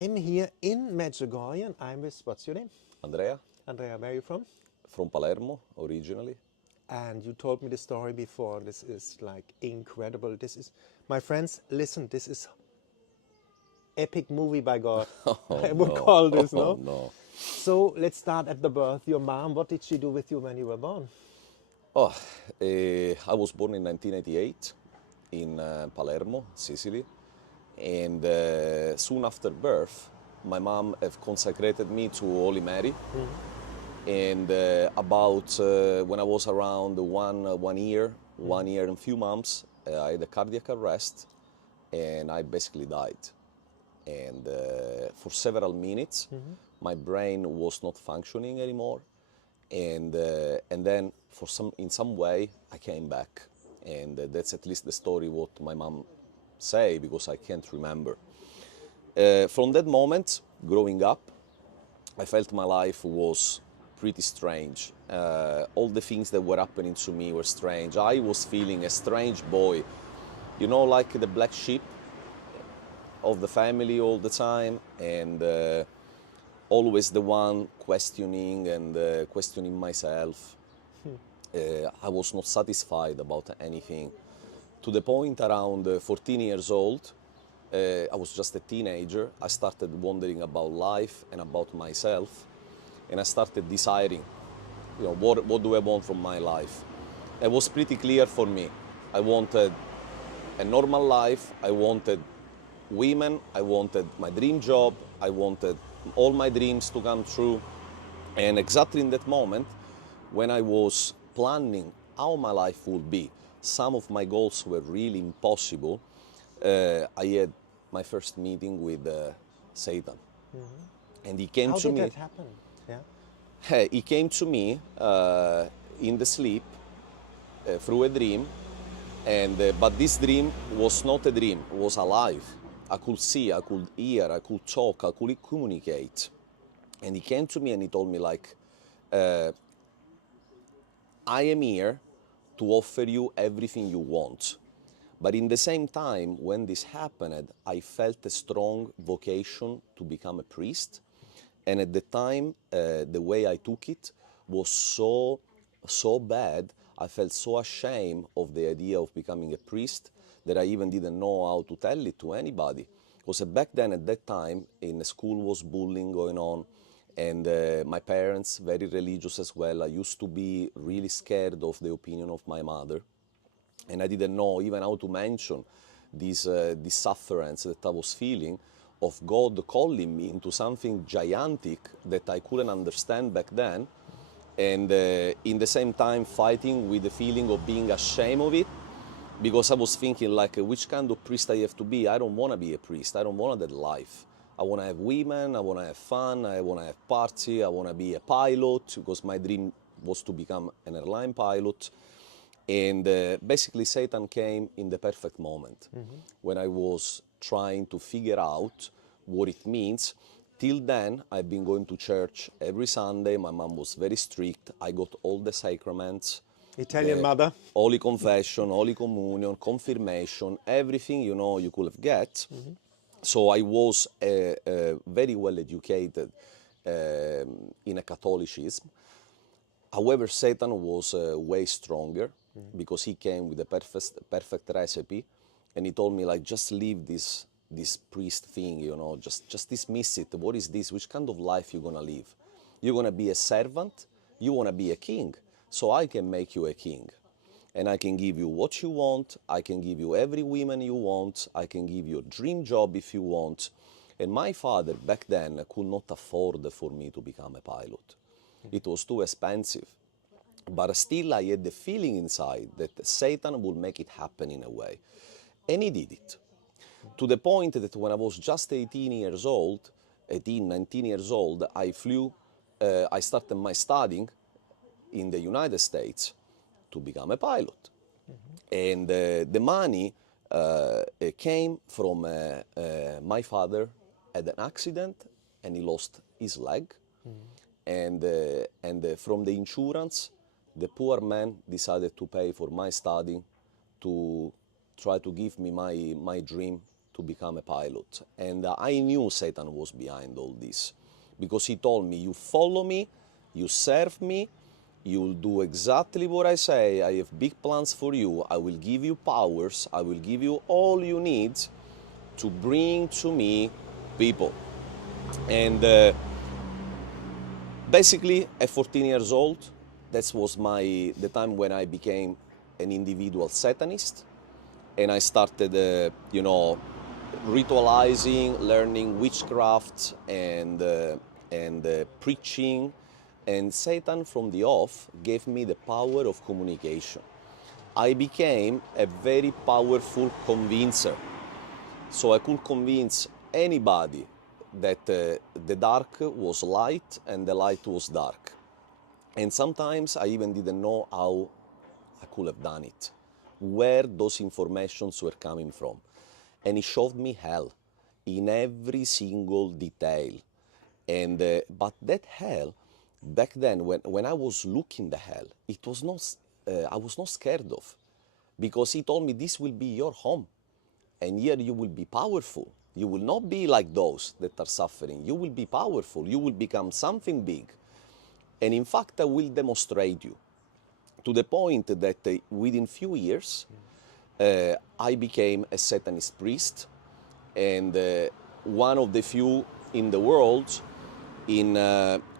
I'm here in Medjugorje and I'm with, what's your name? Andrea, Andrea, where are you from? from Palermo originally. And you told me the story before. This is like incredible. This is, my friends, listen, this is epic movie by God. Oh I would no, call this, oh no? no. So let's start at the birth. Your mom, what did she do with you when you were born? Oh, I was born in 1988 in Palermo, Sicily, and soon after birth, my mom have consecrated me to Holy Mary. And about when I was around one year and few months, I had a cardiac arrest, and I basically died. And for several minutes, my brain was not functioning anymore, and then in some way I came back, and that's at least the story what my mom say, because I can't remember. From that moment, growing up, I felt my life was pretty strange. All the things that were happening to me were strange. I was feeling a strange boy, you know, like the black sheep of the family all the time, and always the one questioning and questioning myself. I was not satisfied about anything. To the point around 14 years old, I was just a teenager. I started wondering about life and about myself, and I started deciding, you know, what do I want from my life? It was pretty clear for me. I wanted a normal life. I wanted women. I wanted my dream job. I wanted all my dreams to come true. And exactly in that moment, when I was planning how my life would be, some of my goals were really impossible. I had my first meeting with Satan, and he came How to did me. that happen? Yeah. He came to me in the sleep through a dream, and but this dream was not a dream; it was alive. I could see, I could hear, I could talk, I could communicate. And he came to me and he told me like, I am here to offer you everything you want. But in the same time, when this happened, I felt a strong vocation to become a priest. And at the time, the way I took it was so bad. I felt so ashamed of the idea of becoming a priest that I even didn't know how to tell it to anybody. Because back then, at that time, in the school was bullying going on, and my parents, very religious as well. I used to be really scared of the opinion of my mother, and I didn't know even how to mention this sufferance that I was feeling of God calling me into something gigantic that I couldn't understand back then, and in the same time fighting with the feeling of being ashamed of it, because I was thinking like, which kind of priest I have to be? I don't want to be a priest. I don't want that life. I want to have women. I want to have fun. I want to have party. I want to be a pilot, because my dream was to become an airline pilot. And basically, Satan came in the perfect moment when I was trying to figure out what it means. Till then, I've been going to church every Sunday. My mom was very strict. I got all the sacraments, Italian mother. Holy Confession, Holy Communion, confirmation, everything, you know, you could have get. So I was very well educated in a Catholicism. However, Satan was way stronger, because he came with a perfect recipe, and he told me like, just leave this priest thing, you know, just dismiss it. What is this? Which kind of life you gonna live? You're gonna be a servant. You wanna be a king, so I can make you a king, and I can give you what you want. I can give you every woman you want. I can give you a dream job if you want. And my father back then could not afford for me to become a pilot. It was too expensive. But still I had the feeling inside that Satan would make it happen in a way. And he did it. To the point that when I was just 18 years old, 18, 19 years old, I started my studying in the United States to become a pilot. And the money came from my father had an accident and he lost his leg. And from the insurance, the poor man decided to pay for my study, to try to give me my dream to become a pilot. And I knew Satan was behind all this, because he told me, you follow me, you serve me, you'll do exactly what I say, I have big plans for you, I will give you powers, I will give you all you need to bring to me people. And basically, at 14 years old, that was the time when I became an individual Satanist, and I started, ritualizing, learning witchcraft, and preaching. And Satan, from the off, gave me the power of communication. I became a very powerful convincer. So I could convince anybody that the dark was light and the light was dark. And sometimes I even didn't know how I could have done it, where those informations were coming from. And he showed me hell in every single detail. And but that hell, back then, when I was looking the hell, it was not, I was not scared of, because he told me this will be your home, and here you will be powerful. You will not be like those that are suffering. You will be powerful. You will become something big. And in fact, I will demonstrate you, to the point that within few years, I became a Satanist priest, and one of the few in the world in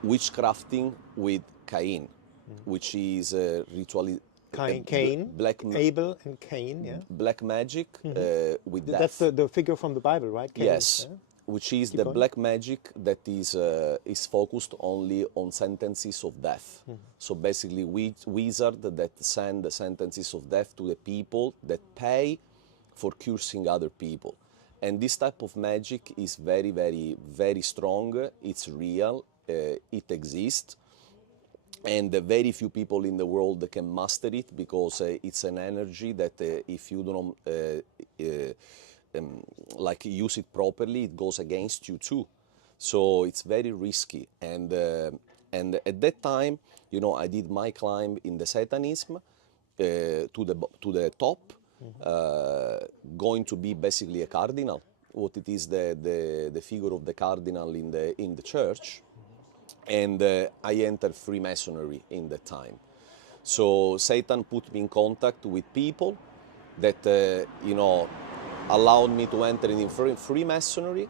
witchcrafting with Cain, which is Cain, black Abel and Cain, yeah. black magic with death. That's the figure from the Bible, right? Cain, Yes, yeah? which is Keep the going. black magic that is focused only on sentences of death. So basically, wizard that send the sentences of death to the people that pay for cursing other people. And this type of magic is very, very, very strong. It's real. It exists. And very few people in the world can master it, because it's an energy that if you don't like use it properly, it goes against you too. So it's very risky. And at that time, I did my climb in the Satanism to the top, going to be basically a cardinal. What it is the figure of the cardinal in the church. And I entered Freemasonry in that time. So Satan put me in contact with people that, allowed me to enter in Freemasonry.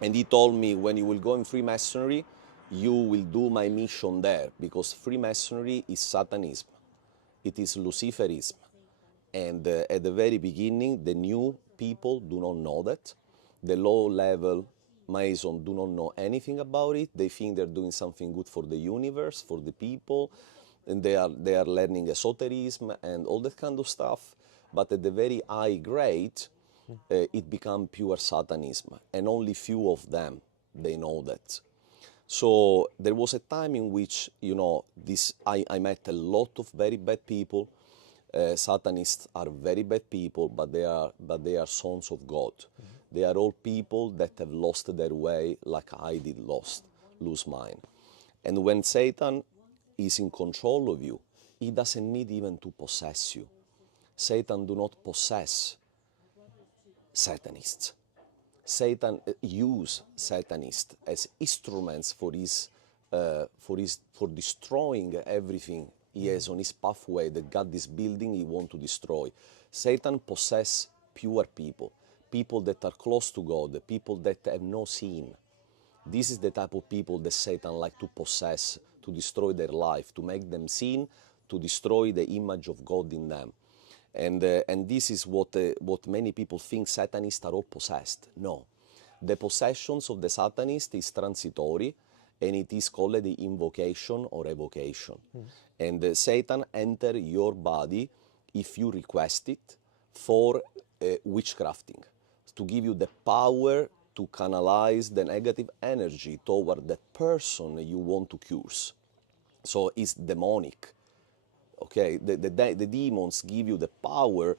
And he told me, when you will go in Freemasonry, you will do my mission there, because Freemasonry is Satanism. It is Luciferism. And at the very beginning, the new people do not know that. The low-level Masons do not know anything about it. They think they're doing something good for the universe, for the people, and they are learning esotericism and all that kind of stuff. But at the very high grade, it becomes pure Satanism, and only few of them, they know that. So there was a time in which, I met a lot of very bad people. Satanists are very bad people, but they are sons of God. They are all people that have lost their way, like I did lose mine. And when Satan is in control of you, he doesn't need even to possess you. Satan do not possess Satanists. Satan use Satanists as instruments for destroying everything he has on his pathway that God is building, he wants to destroy. Satan possesses pure people, people that are close to God, people that have no sin. This is the type of people that Satan likes to possess, to destroy their life, to make them sin, to destroy the image of God in them. And this is what many people think Satanists are all possessed. No. The possessions of the Satanist is transitory, and it is called the invocation or evocation. And Satan enter your body if you request it for witchcrafting, to give you the power to canalize the negative energy toward the person you want to curse. So it's demonic. Okay, the demons give you the power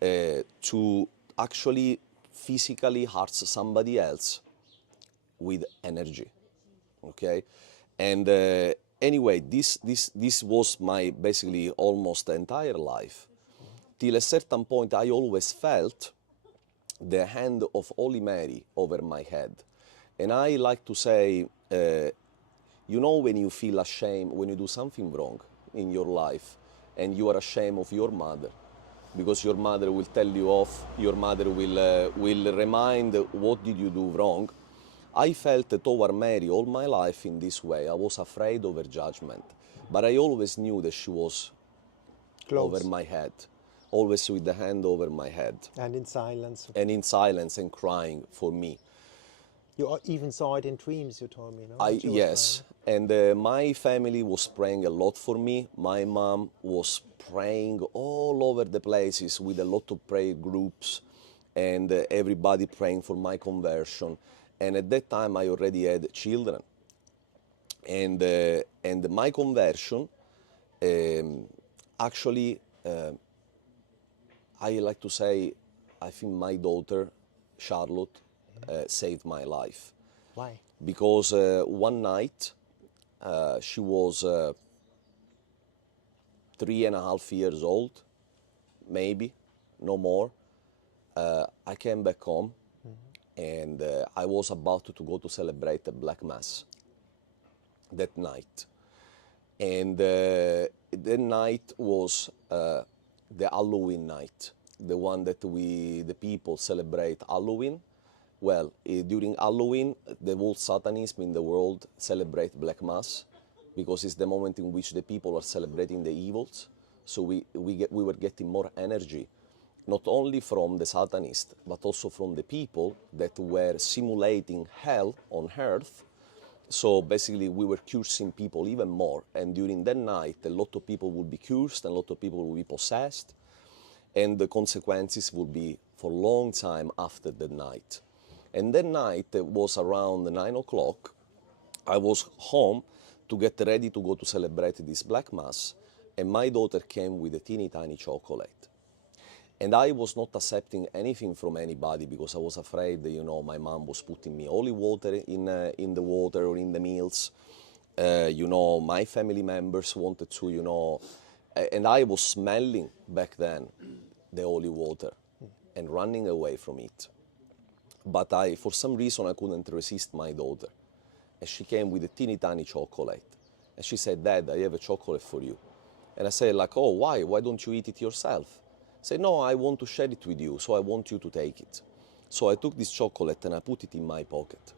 to actually physically hurt somebody else with energy. Okay, and anyway, this was my basically almost entire life. Till a certain point, I always felt the hand of Holy Mary over my head. And I like to say, you know, when you feel ashamed, when you do something wrong in your life, and you are ashamed of your mother, because your mother will tell you off, your mother will remind what did you do wrong. I felt toward Mary all my life in this way. I was afraid of her judgment, but I always knew that she was over my head, always with the hand over my head. And in silence. And in silence and crying for me. You even saw it in dreams, you told me, no? Yes, and my family was praying a lot for me. My mom was praying all over the places with a lot of prayer groups, and everybody praying for my conversion. And at that time I already had children. And my conversion, actually, I like to say, I think my daughter, Charlotte, saved my life. Why? Because one night, she was 3.5 years old, maybe, no more. I came back home, and I was about to go to celebrate the Black Mass that night. And the night was the Halloween night, the one that the people celebrate Halloween. Well, during Halloween, the whole Satanism in the world celebrate Black Mass, because it's the moment in which the people are celebrating the evils. So we were getting more energy, not only from the Satanists, but also from the people that were simulating hell on earth. So basically we were cursing people even more. And during that night, a lot of people would be cursed, and a lot of people would be possessed. And the consequences would be for a long time after that night. And that night, it was around 9 o'clock, I was home to get ready to go to celebrate this Black Mass, and my daughter came with a teeny tiny chocolate. And I was not accepting anything from anybody, because I was afraid that, you know, my mom was putting me holy water in the water or in the meals. You know, my family members wanted to, you know, and I was smelling back then the holy water and running away from it. But for some reason, I couldn't resist my daughter. And she came with a teeny tiny chocolate. And she said, "Dad, I have a chocolate for you." And I said, like, "Oh, why? Why don't you eat it yourself?" I said, "No, I want to share it with you, so I want you to take it." So I took this chocolate and I put it in my pocket.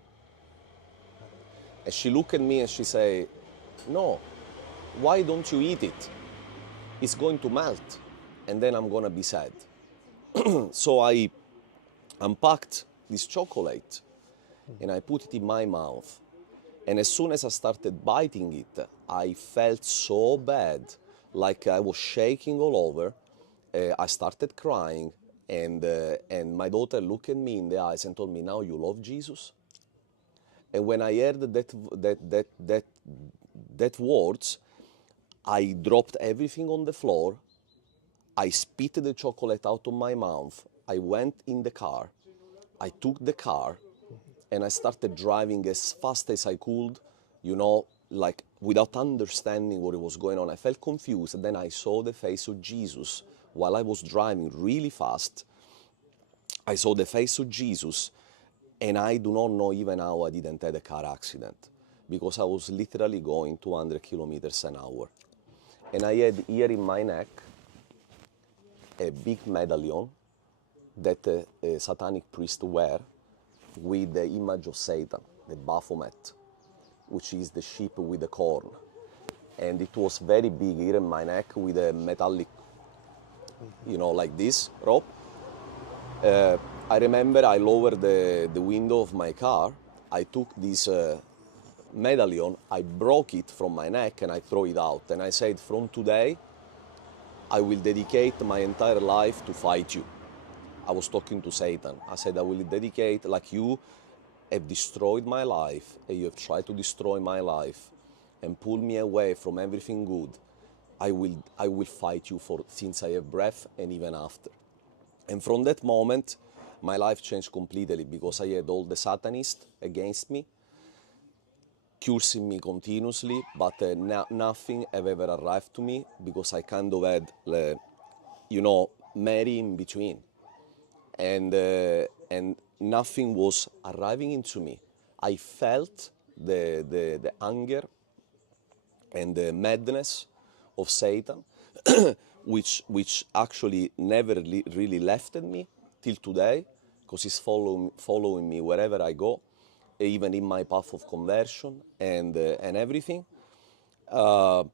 And she looked at me and she said, "No, why don't you eat it? It's going to melt, and then I'm going to be sad." So I unpacked this chocolate and I put it in my mouth. And as soon as I started biting it, I felt so bad, like I was shaking all over. I started crying, and my daughter looked at me in the eyes and told me, "Now you love Jesus?" And when I heard that words, I dropped everything on the floor. I spit the chocolate out of my mouth. I went in the car. I took the car and I started driving as fast as I could, you know, like without understanding what was going on. I felt confused, and then I saw the face of Jesus while I was driving really fast. I saw the face of Jesus, and I do not know even how I didn't have a car accident, because I was literally going 200 kilometers an hour. And I had here in my neck a big medallion that a Satanic priest wear with the image of Satan, the Baphomet, which is the sheep with the corn. And it was very big here in my neck with a metallic, you know, like this rope. I remember I lowered the window of my car. I took this medallion, I broke it from my neck and I threw it out. And I said, "From today, I will dedicate my entire life to fight you." I was talking to Satan. I said, "I will dedicate, like you have destroyed my life, and you have tried to destroy my life and pull me away from everything good. I will fight you since I have breath and even after." And from that moment, my life changed completely, because I had all the Satanists against me, cursing me continuously, but nothing have ever arrived to me, because I kind of had, you know, Mary in between. and nothing was arriving into me. I felt the anger and the madness of Satan, which actually never really left me till today, because he's following me wherever I go, even in my path of conversion and everything. And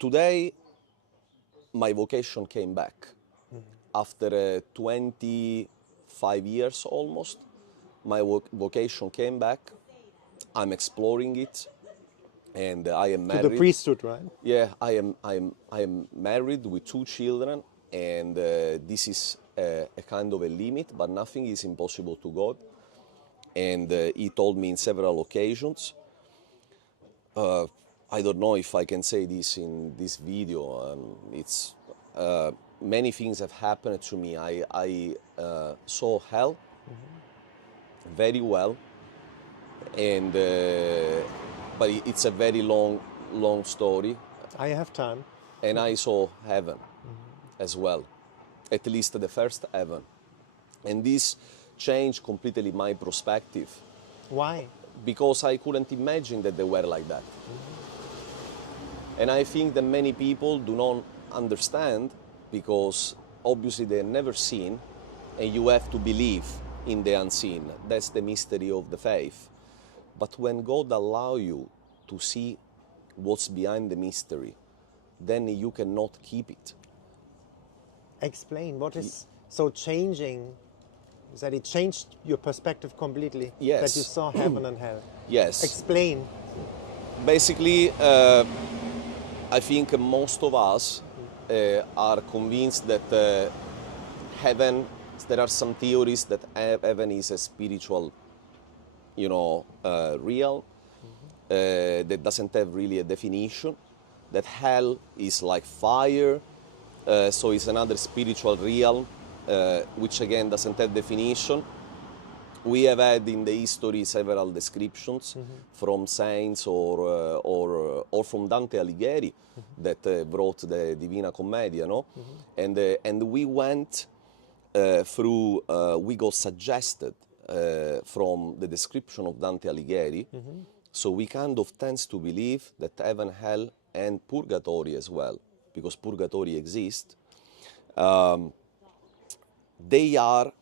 today, my vocation came back. After 25 years almost, my vocation came back. I'm exploring it, and I am married. To the priesthood, right? Yeah, I am married with 2 children, and this is a kind of a limit, but nothing is impossible to God. And he told me in several occasions, I don't know if I can say this in this video, it's many things have happened to me. I saw hell very well, and but it's a very long story. I have time. And I saw heaven as well, at least the first heaven. And this changed completely my perspective. Why? Because I couldn't imagine that they were like that. And I think that many people do not understand, because obviously they've never seen, and you have to believe in the unseen. That's the mystery of the faith. But when God allows you to see what's behind the mystery, then you cannot keep it. Explain what is so changing, that it changed your perspective completely. Yes. That you saw heaven and hell. Yes. Explain. Basically, I think most of us are convinced that heaven, there are some theories that heaven is a spiritual, real, that doesn't have really a definition, that hell is like fire, so it's another spiritual realm, which again doesn't have definition. We have had in the history several descriptions from saints or from Dante Alighieri that wrote the Divina Commedia, no? And we went through, we got suggested from the description of Dante Alighieri, so we kind of tend to believe that heaven, hell, and purgatory as well, because purgatory exists, they are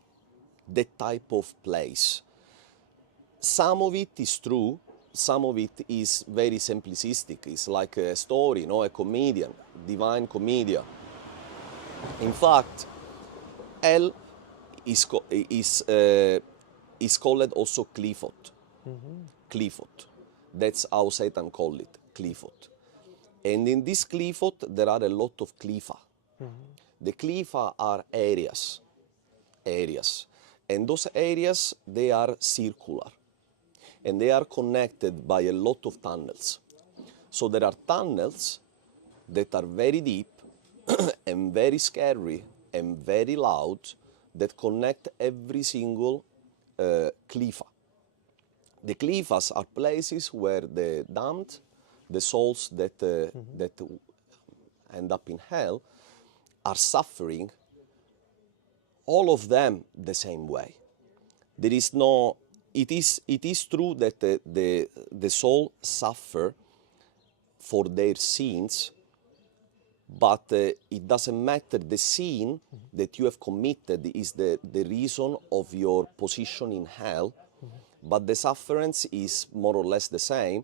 that type of place. Some of it is true, some of it is very simplistic. It's like a story, a comedian, divine commedia. In fact, hell is called also Clifford. Clifford. That's how Satan called it, Clifford. And in this Clifford, there are a lot of cliffa. The cliffa are areas. And those areas, they are circular. And they are connected by a lot of tunnels. So there are tunnels that are very deep and very scary and very loud that connect every single cliffa. The cliffas are places where the damned, the souls that end up in hell, are suffering, all of them the same way. There is no. It is true that the soul suffer for their sins, but it doesn't matter. The sin that you have committed is the reason of your position in hell, but the sufferance is more or less the same.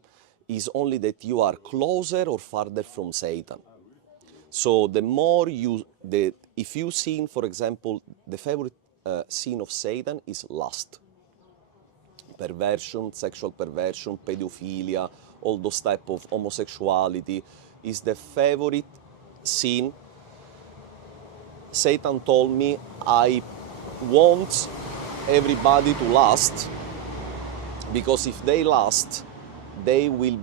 Is only that you are closer or farther from Satan. So the more if you sin, for example, the favorite sin of Satan is lust. Perversion, sexual perversion, pedophilia, all those type of homosexuality is the favorite sin. Satan told me, I want everybody to lust, because if they lust, they will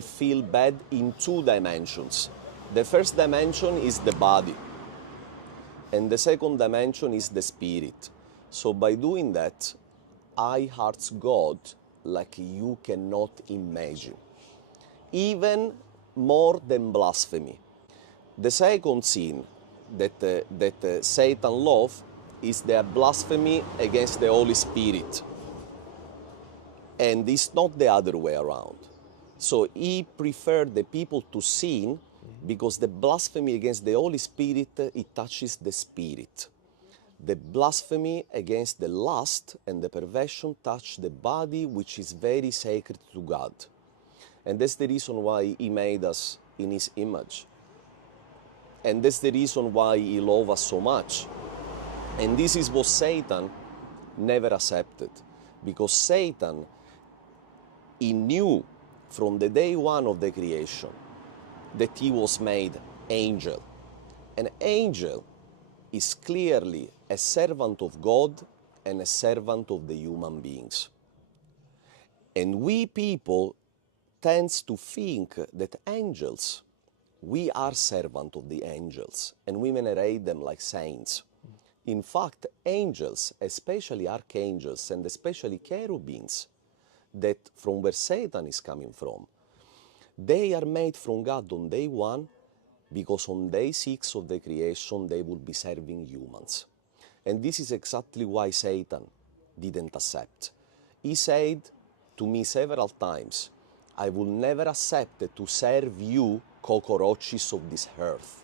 feel bad in 2 dimensions. The first dimension is the body, and the second dimension is the spirit. So by doing that, I hurt God like you cannot imagine, even more than blasphemy. The second sin that Satan love is the blasphemy against the Holy Spirit. And it's not the other way around. So he preferred the people to sin because the blasphemy against the Holy Spirit, it touches the spirit. The blasphemy against the lust and the perversion touch the body, which is very sacred to God. And that's the reason why he made us in his image. And that's the reason why he loves us so much. And this is what Satan never accepted. Because Satan, he knew from the day one of the creation that he was made angel. An angel is clearly a servant of God and a servant of the human beings. And we people tends to think that angels, we are servants of the angels, and we venerate them like saints. In fact, angels, especially archangels and especially cherubims, that from where Satan is coming from, they are made from God on day one, because on day 6 of the creation they will be serving humans. And this is exactly why Satan didn't accept. He said to me several times, I will never accept to serve you cockroaches of this earth.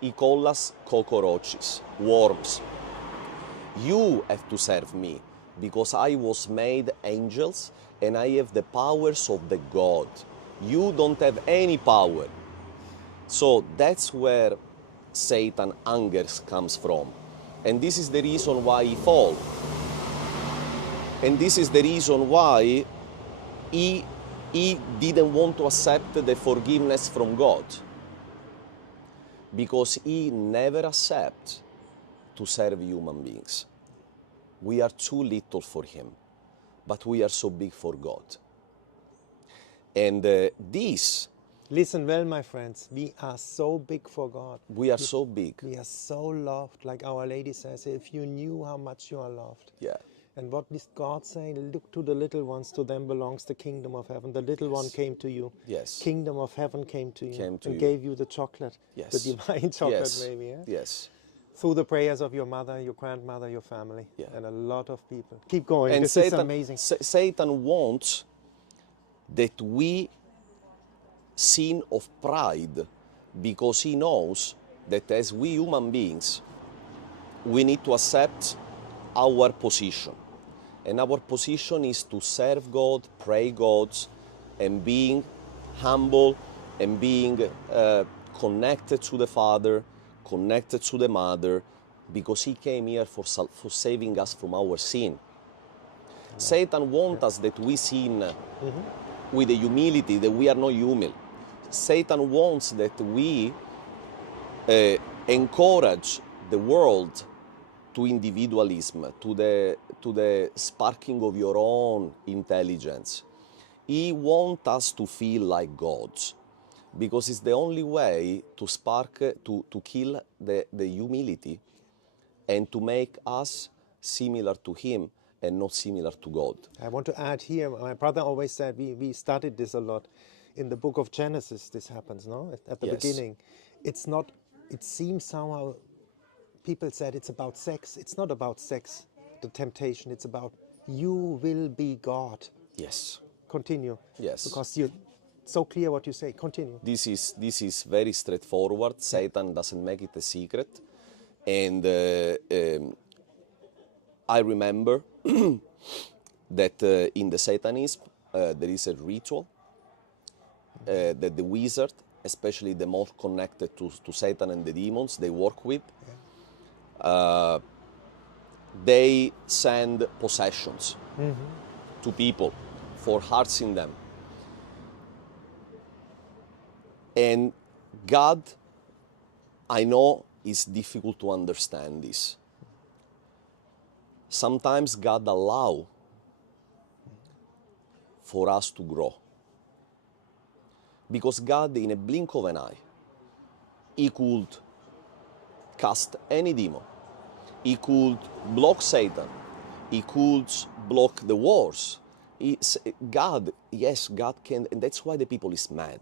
He called us cockroaches, worms. You have to serve me, because I was made angels and I have the powers of the God. You don't have any power. So that's where Satan anger comes from. And this is the reason why he fall. And this is the reason why he didn't want to accept the forgiveness from God. Because he never accepts to serve human beings. We are too little for him, but we are so big for God. And this... Listen well, my friends, we are so big for God. We are so big. We are so loved, like Our Lady says, if you knew how much you are loved. Yeah. And what did God say? Look to the little ones, to them belongs the kingdom of heaven. The little one came to you. Yes. Kingdom of heaven came to you and you. Gave you the chocolate, Yes. the divine chocolate, Yes. maybe. Yeah? Yes. Through the prayers of your mother, your grandmother, your family, Yeah. and a lot of people. Keep going, And this Satan, is amazing. Satan wants that we sin of pride, because he knows that as we human beings, we need to accept our position. And our position is to serve God, pray God, and being humble and being connected to the Father, connected to the Mother, because he came here for saving us from our sin. Satan wants us that we sin with the humility, that we are not humble. Satan wants that we encourage the world to individualism, to the sparking of your own intelligence. He wants us to feel like gods, because it's the only way to spark, to kill the humility and to make us similar to him and not similar to God. I want to add here, my brother always said, we studied this a lot. In the book of Genesis, this happens, no? At the Yes. beginning. It's not, it seems somehow, people said it's about sex. It's not about sex, the temptation. It's about, you will be God. Yes. Continue. Yes. Because you're so clear what you say. Continue. This is very straightforward. Satan doesn't make it a secret. And I remember that in the Satanism, there is a ritual that the wizard, especially the more connected to Satan and the demons they work with, they send possessions to people for harassing them. And God, I know it's difficult to understand this. Sometimes God allows for us to grow. Because God, in a blink of an eye, he could cast any demon. He could block Satan. He could block the wars. God, yes, God can, and that's why the people is mad.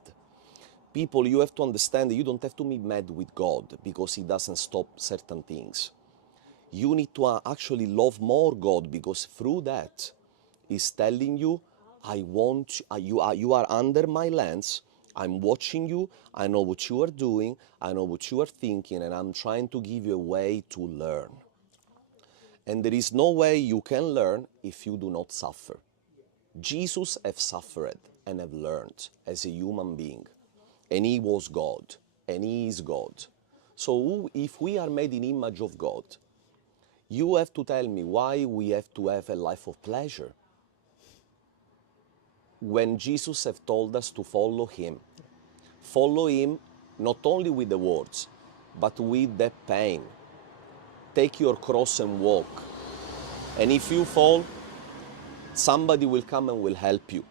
People, you have to understand that you don't have to be mad with God because he doesn't stop certain things. You need to actually love more God, because through that, he's telling you, I want you are under my lens. I'm watching you. I know what you are doing. I know what you are thinking, and I'm trying to give you a way to learn. And there is no way you can learn if you do not suffer. Jesus have suffered and have learned as a human being, and he was God, and he is God. So if we are made in the image of God, you have to tell me why we have to have a life of pleasure when Jesus have told us to follow him. Follow him not only with the words, but with the pain. Take your cross and walk. And if you fall, somebody will come and will help you.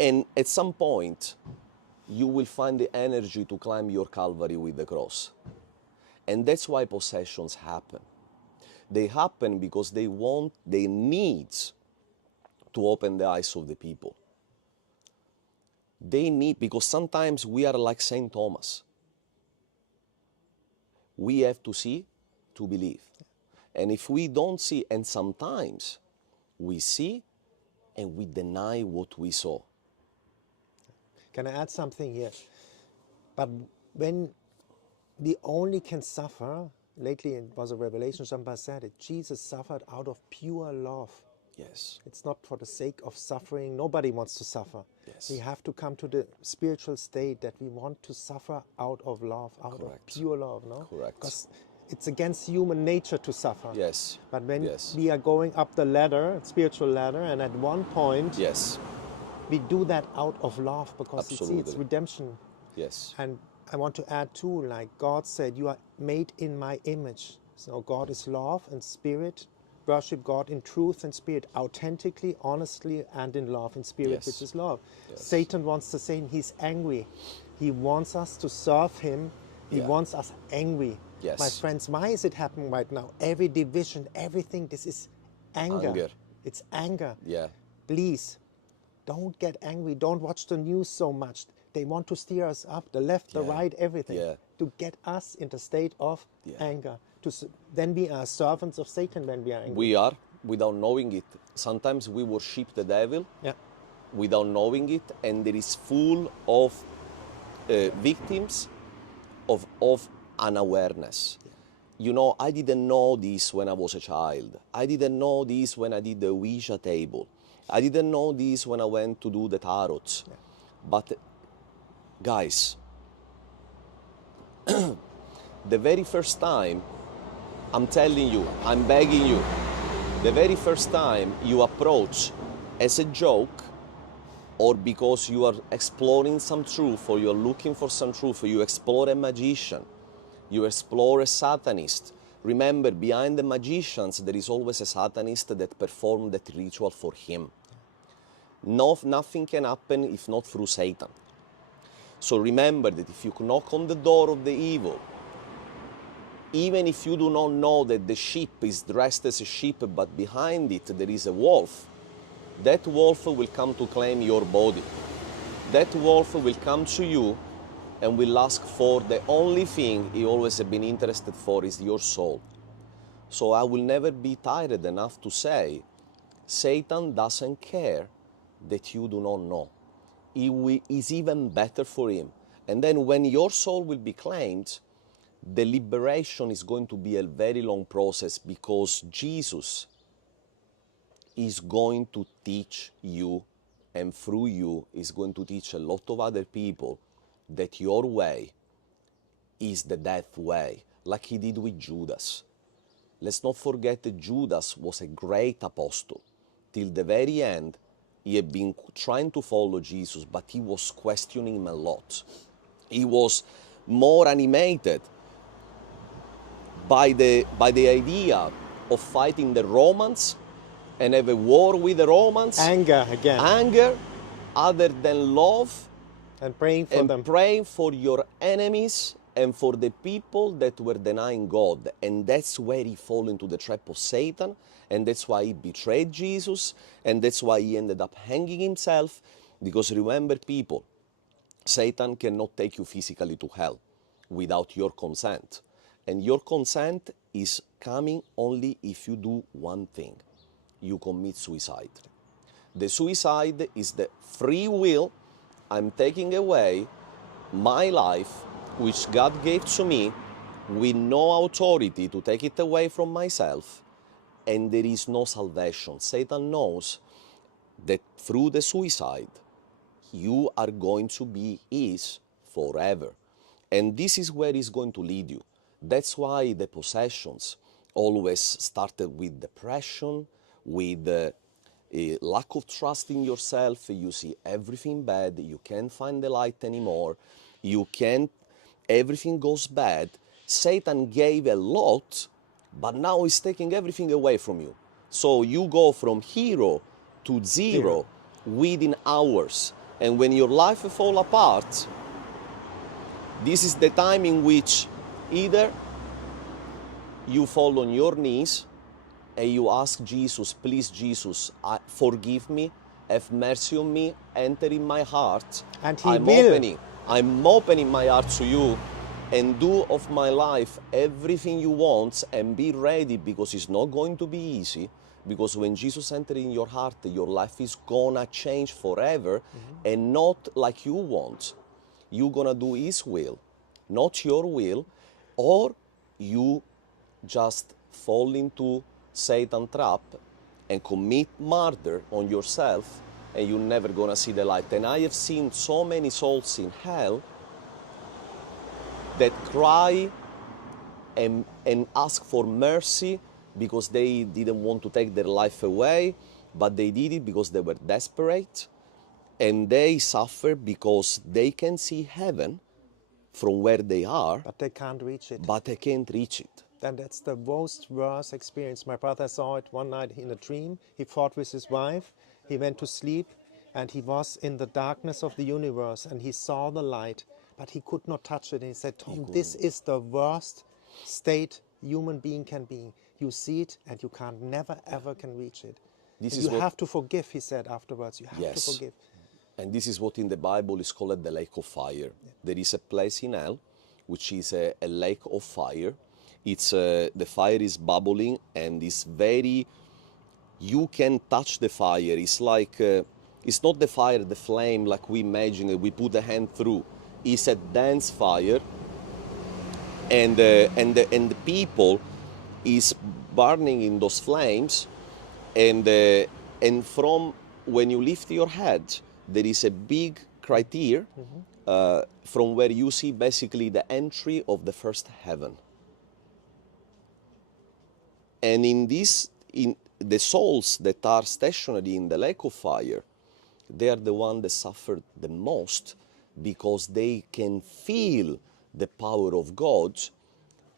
And at some point, you will find the energy to climb your Calvary with the cross. And that's why possessions happen. They happen because they need to open the eyes of the people. They need, because sometimes we are like Saint Thomas. We have to see to believe. And if we don't see, and sometimes we see and we deny what we saw. Can I add something here? But when we only can suffer, lately it was a revelation, somebody said it, Jesus suffered out of pure love. Yes. It's not for the sake of suffering. Nobody wants to suffer. Yes. We have to come to the spiritual state that we want to suffer out of love, out of Correct. pure love, no? Correct. Because it's against human nature to suffer. Yes. But when Yes. we are going up the ladder, spiritual ladder, and at one point Yes. we do that out of love, because it's Absolutely. redemption. Yes. And I want to add too, like God said, you are made in my image. So God is love and spirit. Worship God in truth and spirit, authentically, honestly, and in love, in spirit, Yes. which is love. Yes. Satan wants the same. He's angry. He wants us to serve him. He Yeah. wants us angry. Yes. My friends, why is it happening right now? Every division, everything, this is anger. Anger. It's anger. Yeah. Please, don't get angry. Don't watch the news so much. They want to steer us up, the left, the Yeah. right, everything, Yeah. to get us in the state of Yeah. anger. Then we are servants of Satan when we are angry. We are, without knowing it. Sometimes we worship the devil Yeah. without knowing it, and there is full of victims of unawareness. You know, I didn't know this when I was a child. I didn't know this when I did the Ouija table. I didn't know this when I went to do the tarots. Yeah. But, guys, the very first time, I'm telling you, I'm begging you, the very first time you approach as a joke, or because you are exploring some truth, or you're looking for some truth, or you explore a magician, you explore a Satanist, remember, behind the magicians there is always a Satanist that performed that ritual for him. Nothing can happen if not through Satan. So remember that if you knock on the door of the evil, even if you do not know that the sheep is dressed as a sheep, but behind it there is a wolf, that wolf will come to claim your body. That wolf will come to you and will ask for the only thing he always has been interested for, is your soul. So I will never be tired enough to say, Satan doesn't care that you do not know. It is even better for him. And then when your soul will be claimed, the liberation is going to be a very long process, because Jesus is going to teach you, and through you is going to teach a lot of other people that your way is the death way, like he did with Judas. Let's not forget that Judas was a great apostle. Till the very end, he had been trying to follow Jesus, but he was questioning him a lot. He was more animated by the idea of fighting the Romans and have a war with the Romans. Anger again. Anger, other than love, And praying for and them. praying for your enemies and for the people that were denying God. And that's where he fell into the trap of Satan, and that's why he betrayed Jesus, and that's why he ended up hanging himself. Because remember, people, Satan cannot take you physically to hell without your consent. And your consent is coming only if you do one thing. You commit suicide. The suicide is the free will. I'm taking away my life, which God gave to me, with no authority to take it away from myself, and there is no salvation. Satan knows that through the suicide, you are going to be his forever. And this is where he's going to lead you. That's why the possessions always started with depression, with a lack of trust in yourself. You see everything bad, you can't find the light anymore, everything goes bad. Satan gave a lot, but now he's taking everything away from you. So you go from hero to zero within hours. And when your life falls apart, this is the time in which either you fall on your knees and you ask Jesus, please Jesus, forgive me, have mercy on me, enter in my heart. And he will. I'm opening my heart to you, and do of my life everything you want, and be ready, because it's not going to be easy. Because when Jesus enters in your heart, your life is gonna change forever, and not like you want. You're gonna do his will, not your will, or you just fall into Satan's trap and commit murder on yourself, and you're never gonna see the light. And I have seen so many souls in hell that cry and ask for mercy because they didn't want to take their life away, but they did it because they were desperate, and they suffer because they can see heaven from where they are, But they can't reach it. but they can't reach it. And that's the most worst experience. My brother saw it one night in a dream. He fought with his wife. He went to sleep, and he was in the darkness of the universe, and he saw the light, but he could not touch it. And he said, Tom, this is the worst state human being can be. You see it, and you can't, never ever can reach it. You have to forgive, he said afterwards. You have to forgive. And this is what in the Bible is called the lake of fire. There is a place in hell, which is a lake of fire. It's the fire is bubbling, and it's very, you can touch the fire. It's like, it's not the fire, the flame like we imagine it, we put the hand through. It's a dense fire, and the people is burning in those flames, and from when you lift your head, there is a big crater from where you see basically the entry of the first heaven. And in the souls that are stationary in the lake of fire, they are the ones that suffer the most, because they can feel the power of God,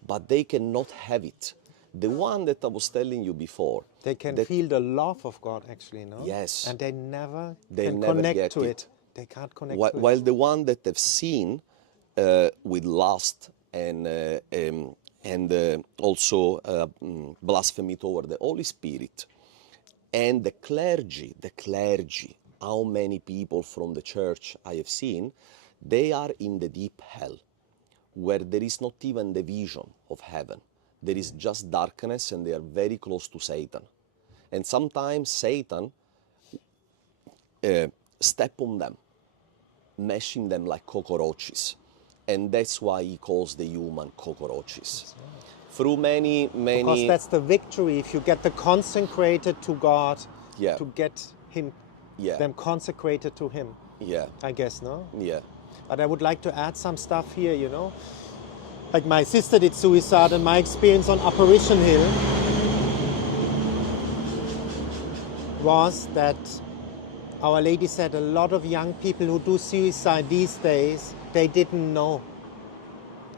but they cannot have it. The one that I was telling you before. They can feel the love of God, actually, no? Yes. And they never never connect to it. They can't connect to it. While the one that have seen with lust and also blasphemy toward the Holy Spirit, and the clergy, how many people from the church I have seen, they are in the deep hell, where there is not even the vision of heaven. There is just darkness, and they are very close to Satan. And sometimes Satan step on them, mashing them like cockroaches. And that's why he calls the human cockroaches. Through many... Because that's the victory. If you get the consecrated to God, to get him, them consecrated to him. Yeah. I guess, no? Yeah. But I would like to add some stuff here, you know. Like my sister did suicide, and my experience on Apparition Hill was that Our Lady said a lot of young people who do suicide these days, they didn't know.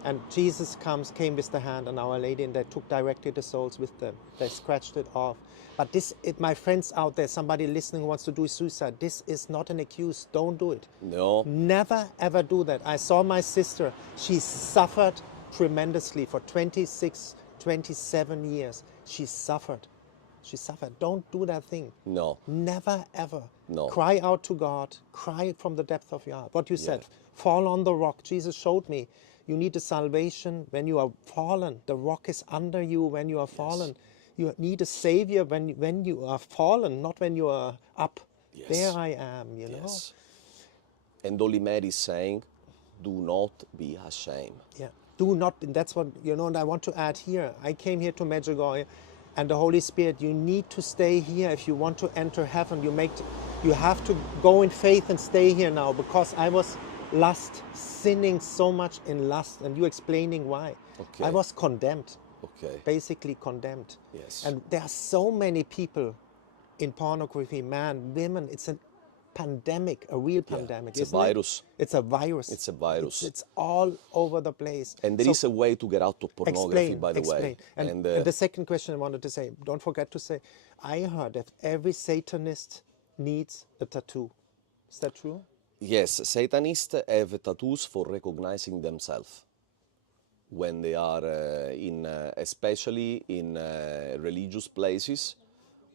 And Jesus came with the hand on Our Lady, and they took directly the souls with them. They scratched it off. But my friends out there, somebody listening who wants to do suicide, this is not an excuse. Don't do it. No. Never, ever do that. I saw my sister. She suffered tremendously for 26, 27 years. She suffered. She suffered. Don't do that thing. No. Never, ever. No. Cry out to God. Cry from the depth of your heart. What you said, Yeah. fall on the rock. Jesus showed me. You need a salvation when you are fallen. The rock is under you when you are fallen. You need a savior when you are fallen, not when you are up. Yes. There I am, you know. Yes. And Holy Mary is saying, do not be ashamed. Yeah. Do not, and that's what, you know, and I want to add here. I came here to Medjugorje, and the Holy Spirit, you need to stay here if you want to enter heaven. You have to go in faith and stay here now, because I was sinning so much in lust, and you explaining why. Okay. I was condemned, Okay. basically condemned. Yes. And there are so many people in pornography, man, women, it's a pandemic, a real pandemic. It's a isn't it? virus. It's a virus. It's a virus. It's all over the place. And there is a way to get out of pornography, by the way. And the second question I wanted to say, don't forget to say, I heard that every Satanist needs a tattoo. Is that true? Yes, Satanists have tattoos for recognizing themselves when they are especially in religious places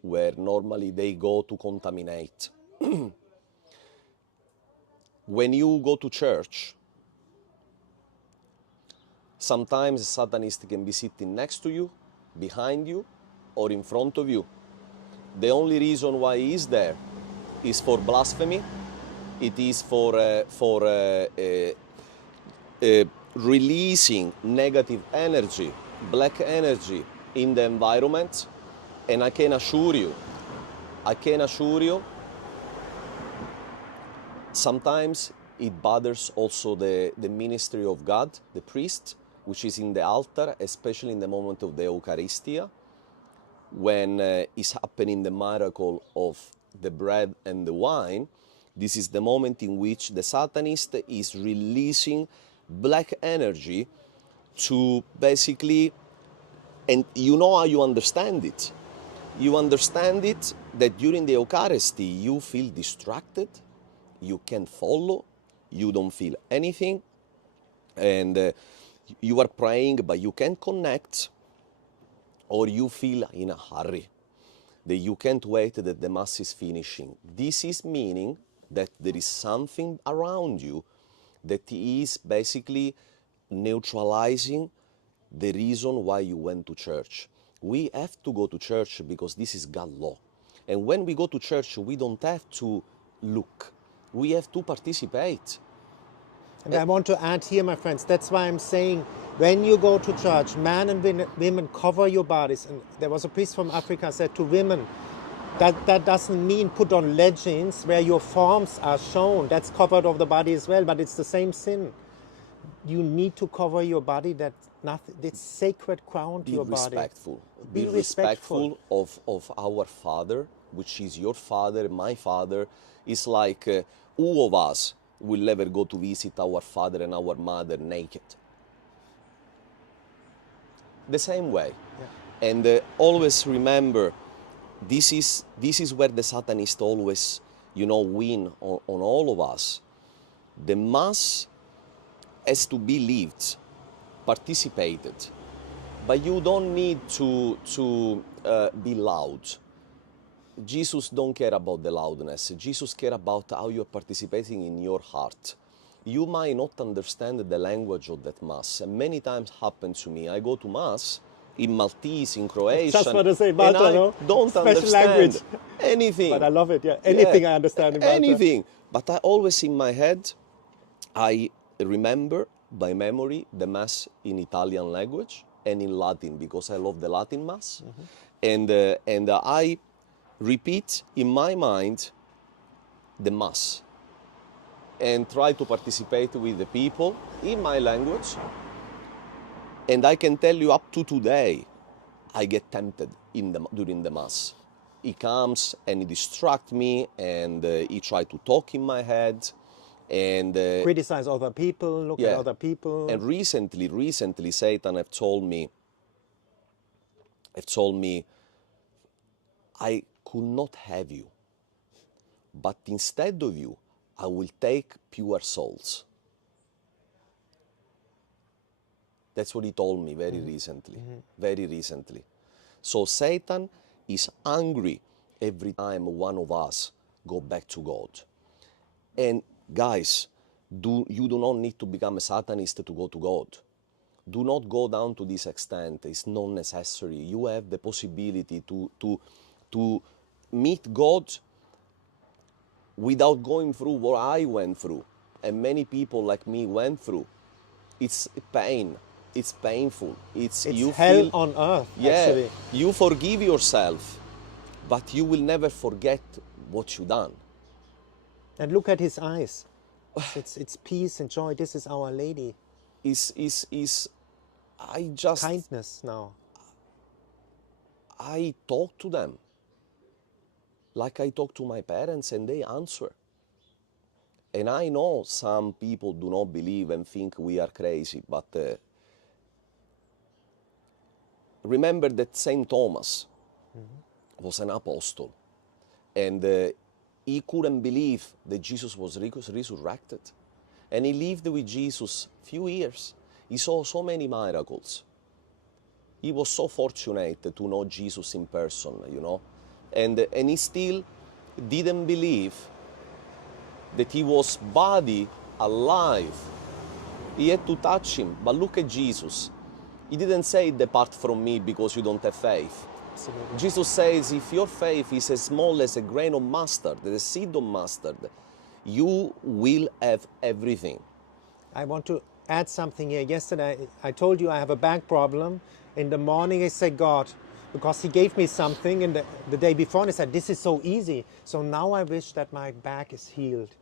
where normally they go to contaminate. When you go to church, sometimes a Satanist can be sitting next to you, behind you, or in front of you. The only reason why he is there is for blasphemy. It is for releasing negative energy, black energy in the environment. And I can assure you, sometimes it bothers also the ministry of God, the priest, which is in the altar, especially in the moment of the Eucharistia, when is happening the miracle of the bread and the wine. This is the moment in which the Satanist is releasing black energy to basically, and you know how you understand it. You understand it that during the Eucharisty you feel distracted, you can't follow, you don't feel anything, and you are praying but you can't connect, or you feel in a hurry, that you can't wait that the Mass is finishing. This is meaning that there is something around you that is basically neutralizing the reason why you went to church. We have to go to church because this is God's law. And when we go to church, we don't have to look. We have to participate. And I want to add here, my friends, that's why I'm saying, when you go to church, men and women, cover your bodies. And there was a priest from Africa said to women, that doesn't mean put on leggings where your forms are shown. That's covered of the body as well, but it's the same sin. You need to cover your body. It's sacred ground to your body. Be respectful of our Father, which is your Father, my Father. It's like who of us will ever go to visit our father and our mother naked? The same way. Yeah. And always remember, this is where the Satanists always, win on all of us. The Mass has to be lived, participated, but you don't need to be loud. Jesus don't care about the loudness. Jesus cares about how you're participating in your heart. You might not understand the language of that Mass, and many times happens to me. I go to Mass in Maltese, in Croatian, just want to say Malta, and I no? don't Special understand language. anything. But I love it, yeah. Anything I understand in Malta. Anything. But I always, in my head, I remember by memory the Mass in Italian language and in Latin, because I love the Latin Mass. Mm-hmm. And I repeat in my mind the Mass and try to participate with the people in my language. And I can tell you, up to today, I get tempted during the Mass. He comes and he distracts me, and he tries to talk in my head, and criticize other people, look at other people. And recently, Satan have told me, I could not have you, but instead of you, I will take pure souls. That's what he told me very recently. So Satan is angry every time one of us go back to God. And guys, you do not need to become a Satanist to go to God. Do not go down to this extent. It's not necessary. You have the possibility to meet God without going through what I went through, and many people like me went through. It's pain. It's painful. It's you hell feel, on earth, yeah, actually. you forgive yourself, but you will never forget what you done. And look at his eyes. It's peace and joy. This is Our Lady. I just Kindness now. I talk to them like I talk to my parents, and they answer. And I know some people do not believe and think we are crazy, but remember that Saint Thomas was an apostle, and he couldn't believe that Jesus was resurrected. And he lived with Jesus few years. He saw so many miracles. He was so fortunate to know Jesus in person, you know. And he still didn't believe that he was body alive. He had to touch him. But look at Jesus. He didn't say, depart from me because you don't have faith. Absolutely. Jesus says, if your faith is as small as a grain of mustard, the seed of mustard, you will have everything. I want to add something here. Yesterday, I told you I have a back problem. In the morning, I said, God, because he gave me something, and the day before, and I said, this is so easy. So now I wish that my back is healed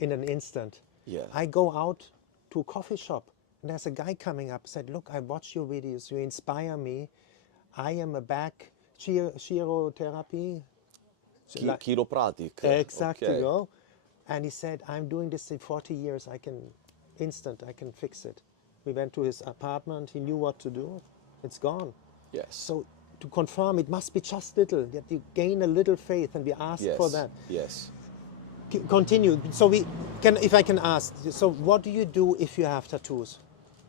in an instant. Yeah. I go out to a coffee shop, and there's a guy coming up, said, look, I watch your videos, you inspire me. I am a back chirotherapy. Chiropractic. Exactly. Okay. Go. And he said, I'm doing this in 40 years. I can fix it. We went to his apartment. He knew what to do. It's gone. Yes. So to confirm, it must be just little, that you gain a little faith, and we ask for that. Yes. Continue. So we can, if I can ask, so what do you do if you have tattoos?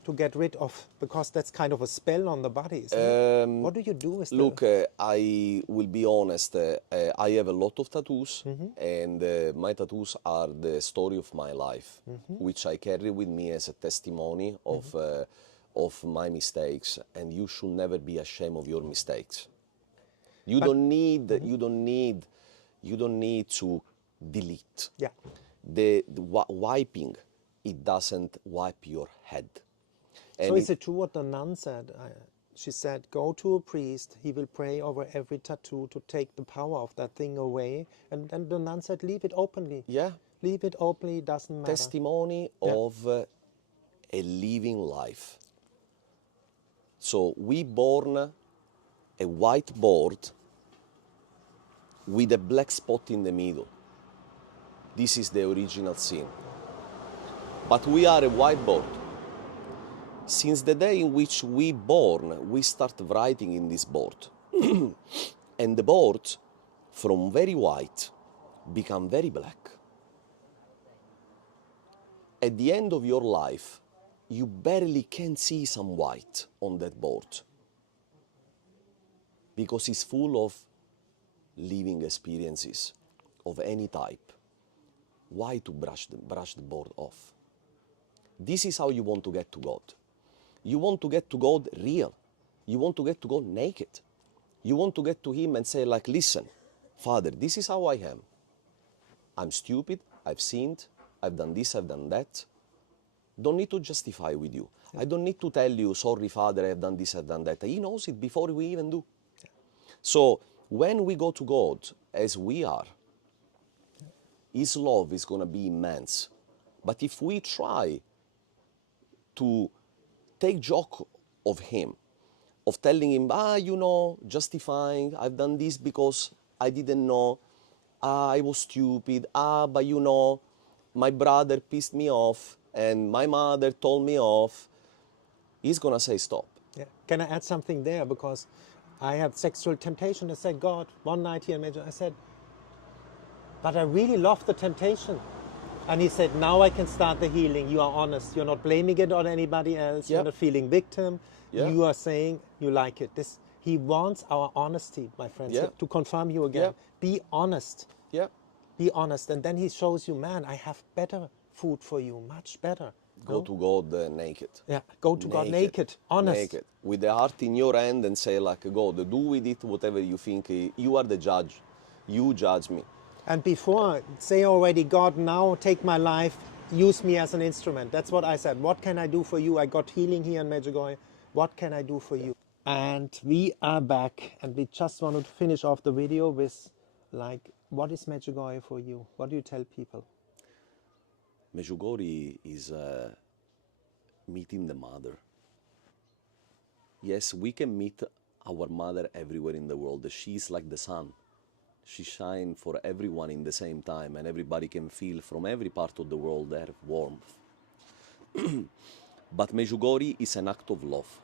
To get rid of, because that's kind of a spell on the body, isn't it? What do you do with Look, I will be honest, I have a lot of tattoos, and my tattoos are the story of my life, which I carry with me as a testimony of my mistakes, and you should never be ashamed of your mistakes. You don't need to delete. Yeah. The wiping, it doesn't wipe your head. So is it true what the nun said? She said, go to a priest, he will pray over every tattoo to take the power of that thing away. And then the nun said, leave it openly. Yeah. Leave it openly, doesn't matter. Testimony of a living life. So we born a white board with a black spot in the middle. This is the original sin. But we are a white board. Since the day in which we born, we start writing in this board. And the board, from very white, become very black. At the end of your life, you barely can see some white on that board, because it's full of living experiences of any type. Why to brush the board off? This is how you want to get to God. You want to get to God real. You want to get to God naked. You want to get to Him and say, like, listen, Father, this is how I am. I'm stupid, I've sinned, I've done this, I've done that. Don't need to justify with you. I don't need to tell you, sorry, Father, I've done this, I've done that. He knows it before we even do. So when we go to God as we are, His love is going to be immense. But if we try to take joke of Him, of telling Him, justifying, I've done this because I didn't know, I was stupid, but my brother pissed me off and my mother told me off, He's going to say stop. Yeah. Can I add something there? Because I had sexual temptation. I said, God, one night here in Medjugorje, I said, but I really love the temptation. And He said, now I can start the healing. You are honest. You're not blaming it on anybody else. Yeah. You're not feeling victim. Yeah. You are saying you like it. He wants our honesty, my friends. Yeah. To confirm you again, be honest. Yeah. Be honest, and then he shows you, man, I have better food for you, much better. Go to God naked. Yeah, go to God naked, honest. Naked, with the heart in your hand, and say like, God, do with it whatever you think. You are the judge. You judge me. And before, say already, God, now take my life, use me as an instrument. That's what I said. What can I do for you? I got healing here in Medjugorje. What can I do for you? And we are back, and we just wanted to finish off the video with, like, what is Medjugorje for you? What do you tell people? Medjugorje is meeting the mother. Yes, we can meet our mother everywhere in the world. She's like the sun. She shines for everyone in the same time, and everybody can feel from every part of the world their warmth. But Medjugorje is an act of love.